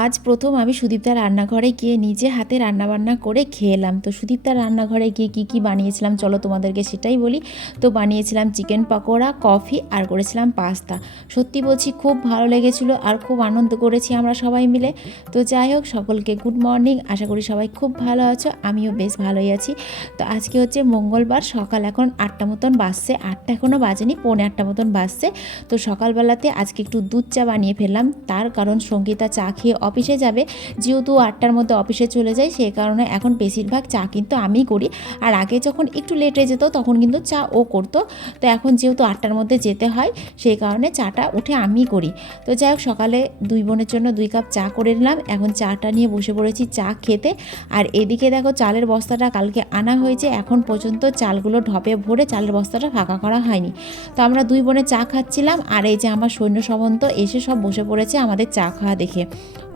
আজ প্রথম আমি সুদীপদার রান্নাঘরে গিয়ে নিজে হাতে রান্নাবান্না করে খেলাম তো সুদীপদার রান্নাঘরে গিয়ে কী কী বানিয়েছিলাম চলো তোমাদেরকে সেটাই বলি। তো বানিয়েছিলাম চিকেন পকোড়া, কফি আর করেছিলাম পাস্তা। সত্যি বলছি খুব ভালো লেগেছিলো আর খুব আনন্দ করেছি আমরা সবাই মিলে। তো যাই হোক, সকলকে গুড মর্নিং আশা করি সবাই খুব ভালো আছো, আমিও বেশ ভালোই আছি। তো আজকে হচ্ছে মঙ্গলবার, সকাল এখন আটটা মতন বাজছে, আটটা এখনও বাজেনি, পৌনে আটটা মতন বাজছে। তো সকালবেলাতে আজকে একটু দুধ চা বানিয়ে ফেললাম, তার কারণ সঙ্গীতা চা খেয়ে অফিসে যাবে। যেহেতু আটটার মধ্যে অফিসে চলে যায় সেই কারণে এখন বেশিরভাগ চা কিন্তু আমিই করি। আর আগে যখন একটু লেটে যেত, তখন কিন্তু চা ও করতো। তো এখন যেহেতু আটটার মধ্যে যেতে হয় সেই কারণে চাটা উঠে আমিই করি। তো যাই হোক, সকালে দুই বোনের জন্য দুই কাপ চা করে নিলাম। এখন চাটা নিয়ে বসে পড়েছি চা খেতে। আর এদিকে দেখো, চালের বস্তাটা কালকে আনা হয়েছে। এখন পর্যন্ত চালগুলো ঢপে ভরে চালের বস্তাটা ফাঁকা করা হয়নি। তো আমরা দুই বোনে চা খাচ্ছিলাম। আর এই যে আমার সৈন্য সামন্ত এসে সব বসে পড়েছে আমাদের চা খাওয়া দেখে।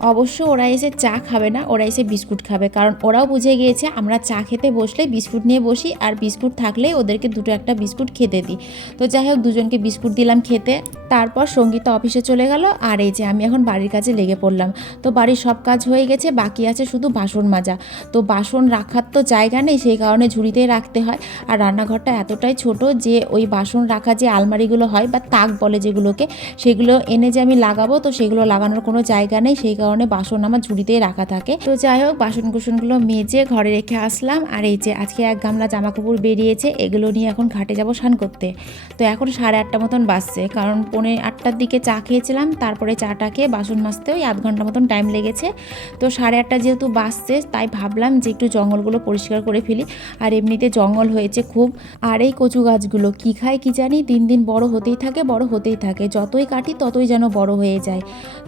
অবশ্য ওরা এসে চা খাবে না, ওরা এসে বিস্কুট খাবে। কারণ ওরাও বুঝে গিয়েছে, আমরা চা খেতে বসলে বিস্কুট নিয়ে বসি, আর বিস্কুট থাকলে ওদেরকে দুটো একটা বিস্কুট খেতে দিই। তো যাই হোক, দুজনকে বিস্কুট দিলাম খেতে। তারপর সঙ্গীতা অফিসে চলে গেল, আর এই যে আমি এখন বাড়ির কাজে লেগে পড়লাম। তো বাড়ির সব কাজ হয়ে গেছে, বাকি আছে শুধু বাসন মাজা। তো বাসন রাখার তো জায়গা নেই, সেই কারণে ঝুড়িতেই রাখতে হয়। আর রান্নাঘরটা এতটাই ছোট যে ওই বাসন রাখা যে আলমারিগুলো হয়, বা তাক বলে যেগুলোকে, সেগুলো এনে যে আমি লাগাবো, তো সেগুলো লাগানোর কোনো জায়গা নেই, সেই কারণে বাসন আমার ঝুড়িতেই রাখা থাকে। তো যাই হোক বাসন কুসনগুলো মেজে ঘরে রেখে আসলাম। আর এই যে আজকে এক গামলা জামা কাপড় বেরিয়েছে, এগুলো নিয়ে এখন ঘাটে যাব স্নান করতে। তো এখন সাড়ে আটটা মতন বাজছে, কারণ পৌনে আটটার দিকে চা খেয়েছিলাম, তারপরে চাটা খেয়ে বাসন মাজতে ওই আধ ঘণ্টা মতন টাইম লেগেছে। তো সাড়ে আটটা যেহেতু বাজছে, তাই ভাবলাম যে একটু জঙ্গলগুলো পরিষ্কার করে ফেলি। আর এমনিতে জঙ্গল হয়েছে খুব। আর এই কচু গাছগুলো কী খায় কি জানি, দিন দিন বড় হতেই থাকে, বড় হতেই থাকে। যতই কাটি ততই যেন বড় হয়ে যায়।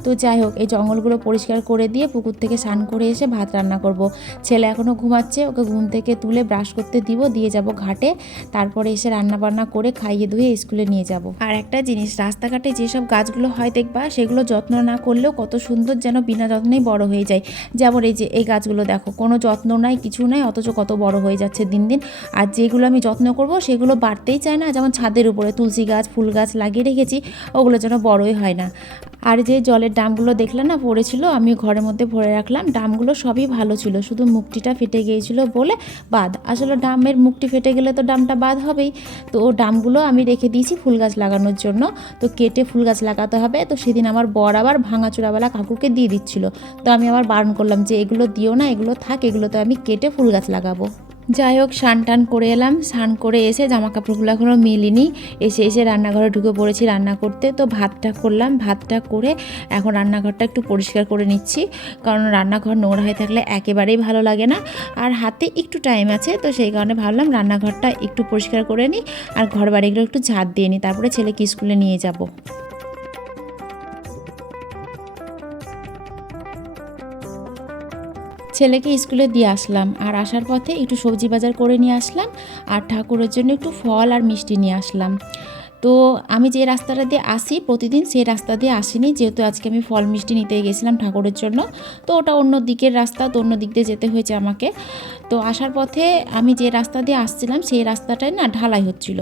তো যাই হোক, এই জঙ্গলগুলো পরিষ্কার করে দিয়ে পুকুর থেকে স্নান করে এসে ভাত রান্না করব। ছেলে এখনও ঘুমাচ্ছে, ওকে ঘুম থেকে তুলে ব্রাশ করতে দিব, দিয়ে যাব ঘাটে। তারপরে এসে রান্না বান্না করে খাইয়ে ধুয়ে স্কুলে নিয়ে যাব। আর একটা জিনিস, রাস্তাঘাটে যেসব গাছগুলো হয় দেখবা, সেগুলো যত্ন না করলেও কত সুন্দর যেন বিনা যত্নেই বড় হয়ে যায়। যেমন এই যে, এই গাছগুলো দেখো, কোনো যত্ন নাই, কিছু নাই, অথচ কত বড় হয়ে যাচ্ছে দিন দিন। আর যেগুলো আমি যত্ন করব, সেগুলো বাড়তেই চায় না, যেমন ছাদের উপরে তুলসী গাছ, ফুল গাছ লাগিয়ে রেখেছি, ওগুলো যেন বড়ই হয় না। আর যে জলের ডামগুলো দেখলে না, পড়েছিল আমি ঘরের মধ্যে ভরে রাখলাম। ডামগুলো সবই ভালো ছিল, শুধু মুখটিটা ফেটে গিয়েছিল বলে বাদ। আসলে ডামের মুখটি ফেটে গেলে তো ডামটা বাদ হবেই। তো ও ডামগুলো আমি রেখে দিয়েছি ফুল গাছ লাগানোর জন্য। তো কেটে ফুল গাছ লাগাতে হবে। তো সেদিন আমার বর আবার ভাঙাচোরাওয়ালা কাকুকে দিয়ে দিচ্ছিল। তো আমি আবার বারণ করলাম যে, এগুলো দিও না, এগুলো থাক এগুলো তো আমি কেটে ফুল গাছ লাগাবো। যাই হোক, স্নান টান করে এলাম। স্নান করে এসে জামা কাপড়গুলো এখনও মেলিনি। এসে এসে রান্নাঘরে ঢুকে পড়েছি রান্না করতে। তো ভাতটা করলাম। ভাতটা করে এখন রান্নাঘরটা একটু পরিষ্কার করে নিচ্ছি। কারণ রান্নাঘর নোংরা হয়ে থাকলে একেবারেই ভালো লাগে না। আর হাতে একটু টাইম আছে, তো সেই কারণে ভাবলাম রান্নাঘরটা একটু পরিষ্কার করে নিই। আর ঘর বাড়িগুলো একটু ঝাড় দিয়ে নিই। তারপরে ছেলেকে স্কুলে নিয়ে যাব। ছেলেকে স্কুলে দিয়ে আসলাম। আর আসার পথে একটু সবজি বাজার করে নিয়ে আসলাম। আর ঠাকুরের জন্য একটু ফল আর মিষ্টি নিয়ে আসলাম। তো আমি যে রাস্তাটা দিয়ে আসি, প্রতিদিন সেই রাস্তা দিয়ে আসিনি, যেহেতু আজকে আমি ফল মিষ্টি নিতে গেছিলাম ঠাকুরের জন্য। তো ওটা অন্য দিকের রাস্তা, তো অন্য দিক দিয়ে যেতে হয়েছে আমাকে। তো আসার পথে আমি যে রাস্তা দিয়ে আসছিলাম, সেই রাস্তাটায় না ঢালাই হচ্ছিল।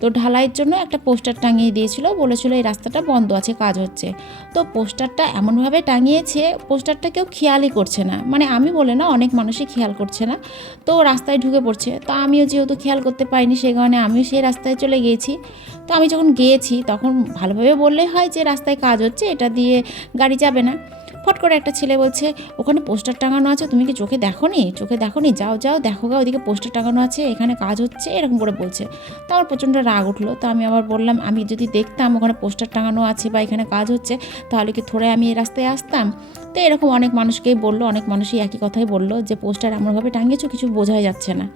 তো ঢালাইয়ের জন্য একটা পোস্টার টাঙিয়ে দিয়েছিল, বলেছিল এই রাস্তাটা বন্ধ আছে, কাজ হচ্ছে। তো পোস্টারটা এমনভাবে টাঙিয়েছে, পোস্টারটা কেউ খেয়ালই করছে না। মানে আমি বলে না, অনেক মানুষই খেয়াল করছে না। তো রাস্তায় ঢুকে পড়ছে। তো আমিও যেহেতু খেয়াল করতে পারিনি, সে কারণে আমিও সেই রাস্তায় চলে গিয়েছি। তো আমি যখন গিয়েছি, তখন ভালোভাবে বললে হয় যে, রাস্তায় কাজ হচ্ছে, এটা দিয়ে গাড়ি যাবে না। ফট করে একটা ছেলে বলছে, ওখানে পোস্টার টাঙানো আছে, তুমি কি চোখে দেখো নি চোখে দেখো নি যাও যাও, দেখো গা, ওদিকে পোস্টার টাঙানো আছে, এখানে কাজ হচ্ছে, এরকম করে বলছে। তো আমার প্রচণ্ড রাগ উঠল, তো আমি আবার বললাম, আমি যদি দেখতাম ওখানে পোস্টার টাঙানো আছে বা এখানে কাজ হচ্ছে, তাহলে কি থোড়ে আমি এই রাস্তায় আসতাম? তো এরকম অনেক মানুষকেই বলল, অনেক মানুষই একই কথাই বলল যে, পোস্টার এমনভাবে টাঙিয়েছো, কিছু বোঝাই যাচ্ছে না।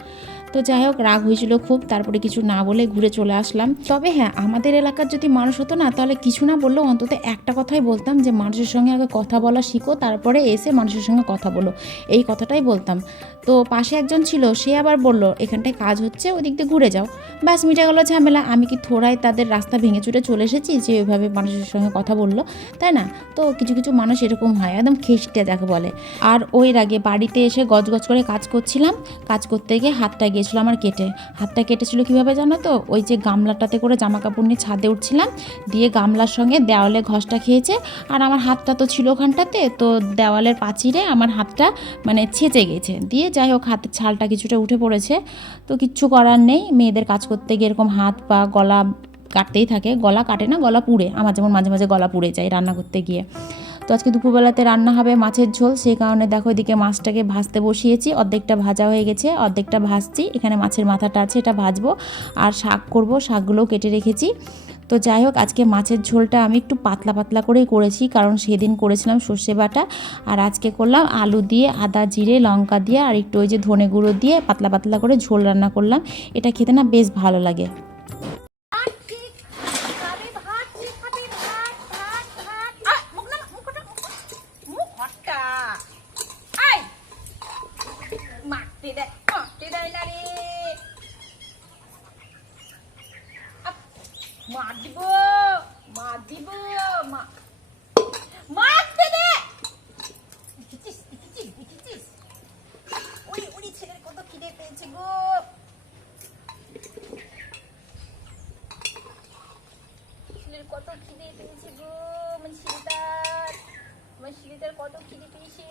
তো যাই হোক, রাগ হয়েছিল খুব, তারপরে কিছু না বলে ঘুরে চলে আসলাম। তবে হ্যাঁ আমাদের এলাকার যদি মানুষ হতো না, তাহলে কিছু না বললেও অন্তত একটা কথাই বলতাম যে, মানুষের সঙ্গে আগে কথা বলা শিখো, তারপরে এসে মানুষের সঙ্গে কথা বলো। এই কথাটাই বলতাম। তো পাশে একজন ছিল, সে আবার বলল, এখানটায় কাজ হচ্ছে, ওদিক দিয়ে ঘুরে যাও। ব্যাস, মিটা গেলো ঝামেলা। আমি কি থোড়াই তাদের রাস্তা ভেঙে চুটে চলে এসেছি যে ওইভাবে মানুষের সঙ্গে কথা বলল? তাই না? তো কিছু কিছু মানুষ এরকম হয়, একদম খেসটে যাকে বলে। আর ওই আগে বাড়িতে এসে গজগজ করে কাজ করছিলাম। কাজ করতে গিয়ে হাতটা গিয়েছিল আমার কেটে। হাতটা কেটেছিল কীভাবে জানো তো? ওই যে গামলাটাতে করে জামা কাপড় নিয়ে ছাদে উঠছিলাম। দিয়ে গামলার সঙ্গে দেওয়ালে ঘষটা খেয়েছে। আর আমার হাতটা তো ছিল ওখানটাতে, তো দেওয়ালের পাচিরে আমার হাতটা মানে ছেঁচে গেছে। দিয়ে যাই হোক, হাতের ছালটা কিছুটা উঠে পড়েছে। তো কিচ্ছু করার নেই। মেয়েদের কাজ করতে গিয়ে এরকম হাত পা, গলা কাটতেই থাকে। গলা কাটে না, গলা পুড়ে। আমার যেমন মাঝে মাঝে গলা পুড়ে যায় রান্না করতে গিয়ে। তো আজকে দুপুরবেলাতে রান্না হবে মাছের ঝোল। সেই কারণে দেখো এদিকে মাছটাকে ভাজতে বসিয়েছি। অর্ধেকটা ভাজা হয়ে গেছে, অর্ধেকটা ভাজছি। এখানে মাছের মাথাটা আছে, এটা ভাজবো। আর শাক করব। শাকগুলোও কেটে রেখেছি। তো যাই হোক, আজকে মাছের ঝোলটা আমি একটু পাতলা পাতলা করেই করেছি, কারণ সেদিন করেছিলাম সর্ষে বাটা। আর আজকে করলাম আলু দিয়ে, আদা, জিরে, লঙ্কা দিয়ে, আর একটু ওই যে ধনে গুঁড়ো দিয়ে পাতলা পাতলা করে ঝোল রান্না করলাম। এটা খেতে না বেশ ভালো লাগে খাবে ভাত কি খাবে ভাত ভাত ভাত আ, মুখ না মুখটা মুখ হট্টা আই মারতে দেয় মারতে দেয় না রে আপ, মার দিব মার দিব মা- মারতে দে দেখেছিস দেখেছিস দেখেছিস ওই ওই ছেলের কত খিদে পেয়েছে গো ছেলের কত খিদে পেয়েছে গো আমার শিরিতার আমার শিরিতার কত খিদে পেয়েছে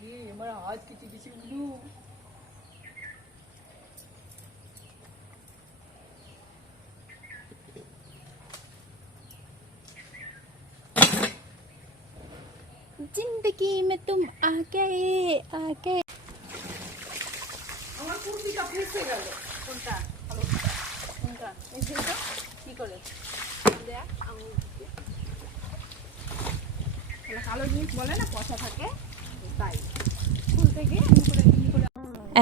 রে, আমার হাত কেটে গেছে উলু जिंदगी में तुम आ गए आ गए আমার কুর্তিটা ফেসে গেল কোনটা ভালো কোনটা এই ছেলেটা কি করে দেখ আঙুল দিয়ে। তাহলে কালো জিনিস বলে না পচা থাকে। তাই। খুলতে গিয়ে আমি করে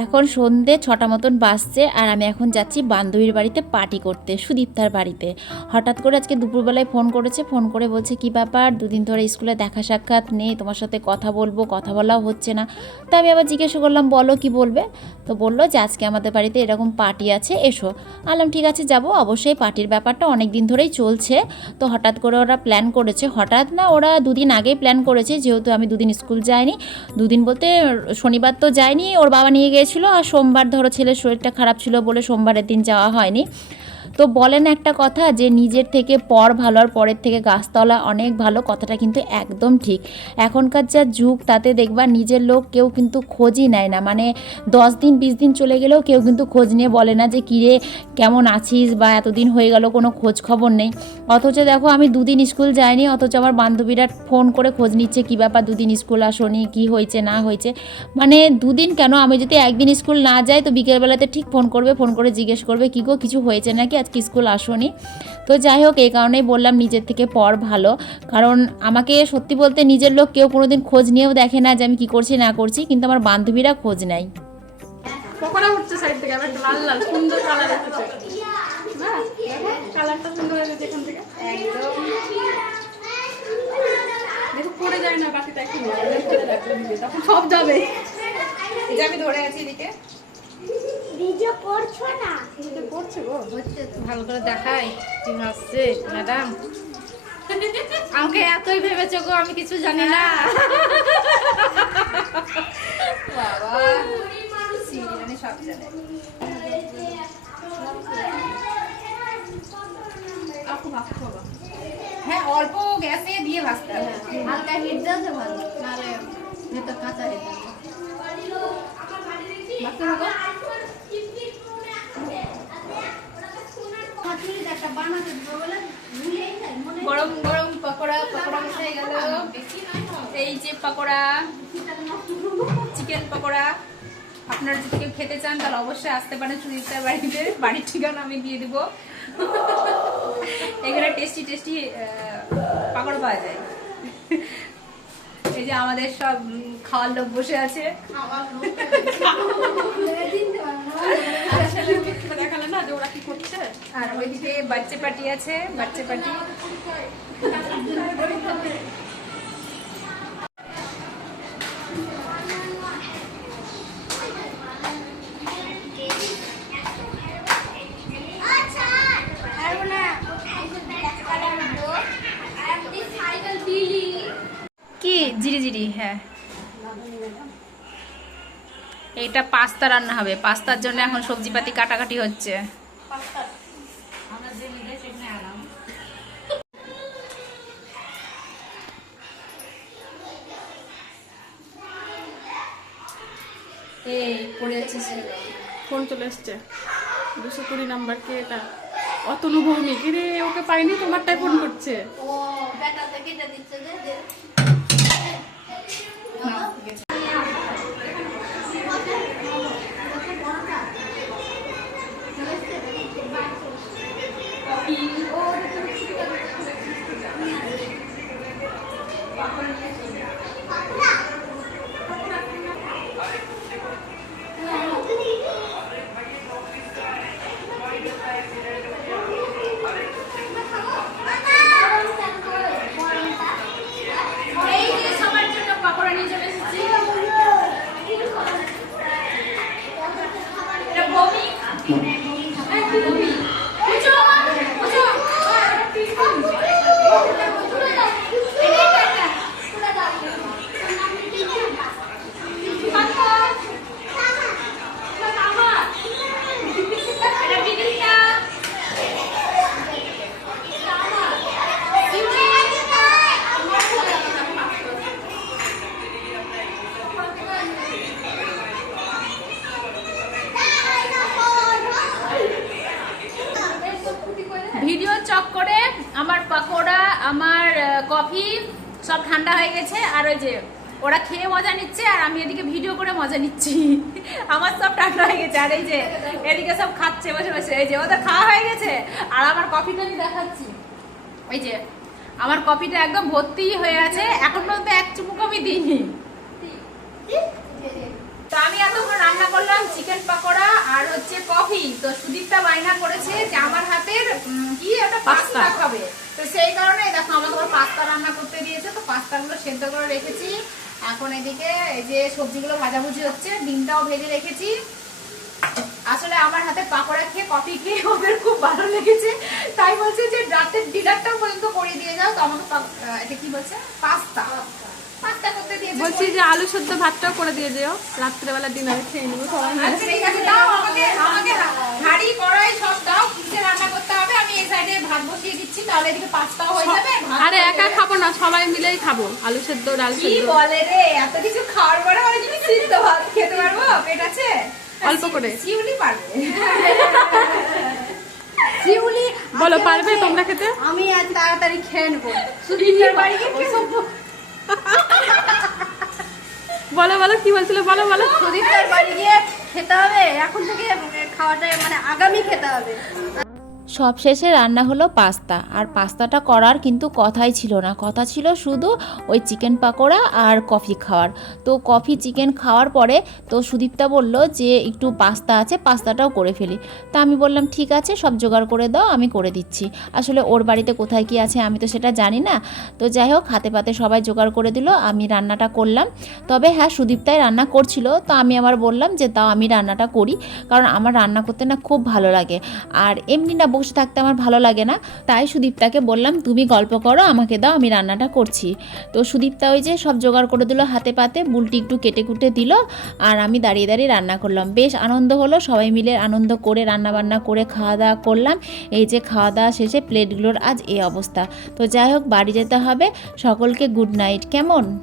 এখন সন্ধে ছটা মতন বাসছে আর আমি এখন যাচ্ছি বান্ধবীর বাড়িতে পার্টি করতে, সুদীপ্তার বাড়িতে। হঠাৎ করে আজকে দুপুরবেলায় ফোন করেছে, ফোন করে বলছে, কি ব্যাপার? দুদিন ধরে স্কুলে দেখা সাক্ষাৎ নেই, তোমার সাথে কথা বলব, কথা বলাও হচ্ছে না। তো আমি আবার জিজ্ঞাসা করলাম, বলো, কি বলবে? তো বলল যে, আজকে আমাদের বাড়িতে এরকম পার্টি আছে, এসো। আলাম, ঠিক আছে, যাব। অবশ্যই পার্টির ব্যাপারটা অনেক দিন ধরেই চলছে। তো হঠাৎ করে ওরা প্ল্যান করেছে, হঠাৎ না ওরা দুদিন আগেই প্ল্যান করেছে, যেহেতু আমি দুদিন স্কুল যাইনি। দুদিন বলতে শনিবার তো যাইনি, ওর বাবা নিয়ে গিয়েছিল আর সোমবার ধরো ছেলের শরীরটা খারাপ ছিল বলে সোমবারের দিন যাওয়া হয়নি। তো বলেন একটা কথা যে নিজের থেকে পর ভালো আর পরের থেকে গাছতলা অনেক ভালো, কথাটা কিন্তু একদম ঠিক। এখনকার যা যুগ, তাতে দেখবা নিজের লোক কেউ কিন্তু খোঁজই নেয় না। মানে দশ দিন, বিশ দিন চলে গেলেও কেউ কিন্তু খোঁজ নিয়ে বলে না যে, কিরে, কেমন আছিস? বা এতদিন হয়ে গেল, কোনো খোঁজ খবর নেই। অথচ দেখো, আমি দুদিন স্কুল যাইনি, অথচ আমার বান্ধবীরা ফোন করে খোঁজ নিচ্ছে, কী ব্যাপার, দুদিন স্কুল আসনি? কী হয়েছে, না হয়েছে? মানে দুদিন কেন? আমি যদি একদিন স্কুল না যাই, তো বিকেলবেলাতে ঠিক ফোন করবে, ফোন করে জিজ্ঞেস করবে, কী গো, কিছু হয়েছে নাকি? আজকে স্কুল আসনি। তো যাই হোক এই কারণেই বললাম নিজের থেকে পর ভালো। কারণ আমাকে সত্যি বলতে নিজের লোক কেউ কোনোদিন খোঁজ নিয়েও দেখে না যে আমি কী করছি না করছি কিন্তু আমার বান্ধবীরা খোঁজ নেয়। পকোড়া উঠছে সাইড থেকে আবার লাল লাল সুন্দর কালার এসেছে। কালারটা সুন্দর এসেছে এখান থেকে। একদম। দেখো পড়ে যায় না বাকিটা একটু নরম করে রাখলে দিবে তখন সব যাবে। এই আমি ধরে আছি এদিকে। এটা পড়ছে গো? ভালো করে দেখাই। কি ম্যাডাম? আমাকে এতই ভেবেছো গো আমি কিছু জানি না। হ্যাঁ অল্প গ্যাসে দিয়ে ভাজতে হবে। হালকা হিট দাও তো ভালো নাহলে ভেতর কাঁচা হয়ে যাবে ভাবতে হবে গরম গরম পকোড়া পকোড়া উঠে গেল। এই যে পকোড়া চিকেন পকোড়া। আপনারা যদি কেউ খেতে চান তাহলে অবশ্যই আসতে পারেন সুজিতার বাড়িতে। বাড়ির ঠিকানা আমি দিয়ে দিব। এখানে টেস্টি টেস্টি পাকোড়া পাওয়া যায়। এই যে আমাদের সব খাওয়ার লোক বসে আছে। দেখালে না যে ওরা কি করছে। আর ওইদিকে বাচ্চা পার্টি আছে, বাচ্চা পার্টি। কি? জিরি জিরি হ্যাঁ। এইটা পাস্তা রান্না হবে। পাস্তার জন্য এখন সবজিপাতি কাটাকাটি হচ্ছে। পড়ে আছে ফোন চলে এসছে। দুশো কুড়ি নাম্বার কে এটা? অতনু ভৌমিক। রে ওকে পাইনি তোমারটাই ফোন করছে। ও বেটা থেকে দিচ্ছে যে দে। এই যে সবার জন্য পাকোড়া নিয়ে চলে এসেছি এটা ভৌমিক হ্যাঁ, কি ভৌমিক? বুঝো, বুঝো। হ্যাঁ, এটা টিফিন। এটা একটা। পাকোড়া। এটা আমার। এটা বিদিশা। ভিডিও চক করে আমার পাকোড়া আমার আহ, কফি সব ঠান্ডা হয়ে গেছে আর ওই যে ওরা খেয়ে মজা নিচ্ছে আর আমি এদিকে ভিডিও করে মজা নিচ্ছি। আমার সব ঠান্ডা হয়ে গেছে আর এই যে এদিকে সব খাচ্ছে বসে বসে এই যে ওদের খাওয়া হয়ে গেছে আর আমার কফিটা আমি দেখাচ্ছি। এই যে আমার কফিটা একদম ভর্তি হয়ে আছে এখন পর্যন্ত এক চুমুক আমি দিইনি। তো আমি এতক্ষণ রান্না করলাম চিকেন পাকোড়া আর হচ্ছে কফি। তো সুদীপটা বায়না করেছে যে আমার হাতের কি একটা পাস্তা। খাবে। তো সেই কারণে দেখো আমাকে আবার পাস্তা রান্না করতে দিয়েছে তো পাস্তাগুলো সেদ্ধ করে রেখেছি। এখন এদিকে এই যে সবজিগুলো ভাজাভুজি হচ্ছে, ডিমটাও ভেজে রেখেছি। আসলে আমার হাতে পাকোড়া খেয়ে কফি খেয়ে ওদের খুব ভালো লেগেছে। তাই বলছে যে রাতের ডিনারটা পর্যন্ত করে দিয়ে যাও। তো আমাকে এটা কি বলছে? পাস্তা। বলছি যে আলু সেদ্ধ ভাতটাও করে দিয়ে যেও। রাত্রেবেলা ডিনারে খেয়ে নেব সবাই আচ্ছা ঠিক আছে দাও আমাকে আমাকে হাঁড়ি কড়াই সব দাও কিসে রান্না করতে হবে আমি এই সাইডে ভাত বসিয়ে দিচ্ছি তাহলে এদিকে হয়ে যাবে আরে একা খাব না সবাই মিলেই খাব আলু সেদ্ধ ডাল কি বলে রে এত কিছু খাওয়ার পরে সিদ্ধ ভাত খেতে পারব? পেট আছে? অল্প করে। শিউলি পারবে। শিউলি বলো পারবে তোমরা খেতে? আমি আজ তাড়াতাড়ি খেয়ে নেব। সুদীপের বাড়ি গিয়ে খেয়ে নেব। বলো বলো, কি বলছিল? বলো বলো। সুদীপ্তার বাড়ি গিয়ে খেতে হবে। এখন থেকে খাওয়াটা মানে আগামী খেতে হবে। সব শেষে রান্না হলো পাস্তা। আর পাস্তাটা করার কিন্তু কথাই ছিল না। কথা ছিল শুধু ওই চিকেন পাকোড়া আর কফি খাওয়ার। তো কফি, চিকেন খাওয়ার পরে তো সুদীপ্তা বলল যে, একটু পাস্তা আছে, পাস্তাটাও করে ফেলি। তা আমি বললাম, ঠিক আছে, সব জোগাড় করে দাও, আমি করে দিচ্ছি। আসলে ওর বাড়িতে কোথায় কি আছে আমি তো সেটা জানি না। তো যাই হোক, হাতে পাতে সবাই জোগাড় করে দিল, আমি রান্নাটা করলাম। তবে হ্যাঁ সুদীপ্তাই রান্না করছিল, তো আমি আবার বললাম যে তাও আমি রান্নাটা করি। কারণ আমার রান্না করতে না খুব ভালো লাগে। আর এমনি না বসে থাকতে আমার ভালো লাগে না। তাই সুদীপ্তাকে বললাম, তুমি গল্প করো, আমাকে দাও, আমি রান্নাটা করছি। তো সুদীপ্তা ওই যে সব জোগাড় করে দিল হাতে পাতে, বুলটি একটু কেটে কুটে দিল আর আমি দাঁড়িয়ে দাঁড়িয়ে রান্না করলাম। বেশ আনন্দ হলো, সবাই মিলে আনন্দ করে রান্না বান্না করে খাওয়া দাওয়া করলাম। এই যে খাওয়া দাওয়া শেষে প্লেটগুলোর আজ এই অবস্থা। তো যাই হোক, বাড়ি যেতে হবে। সকলকে গুড নাইট। কেমন?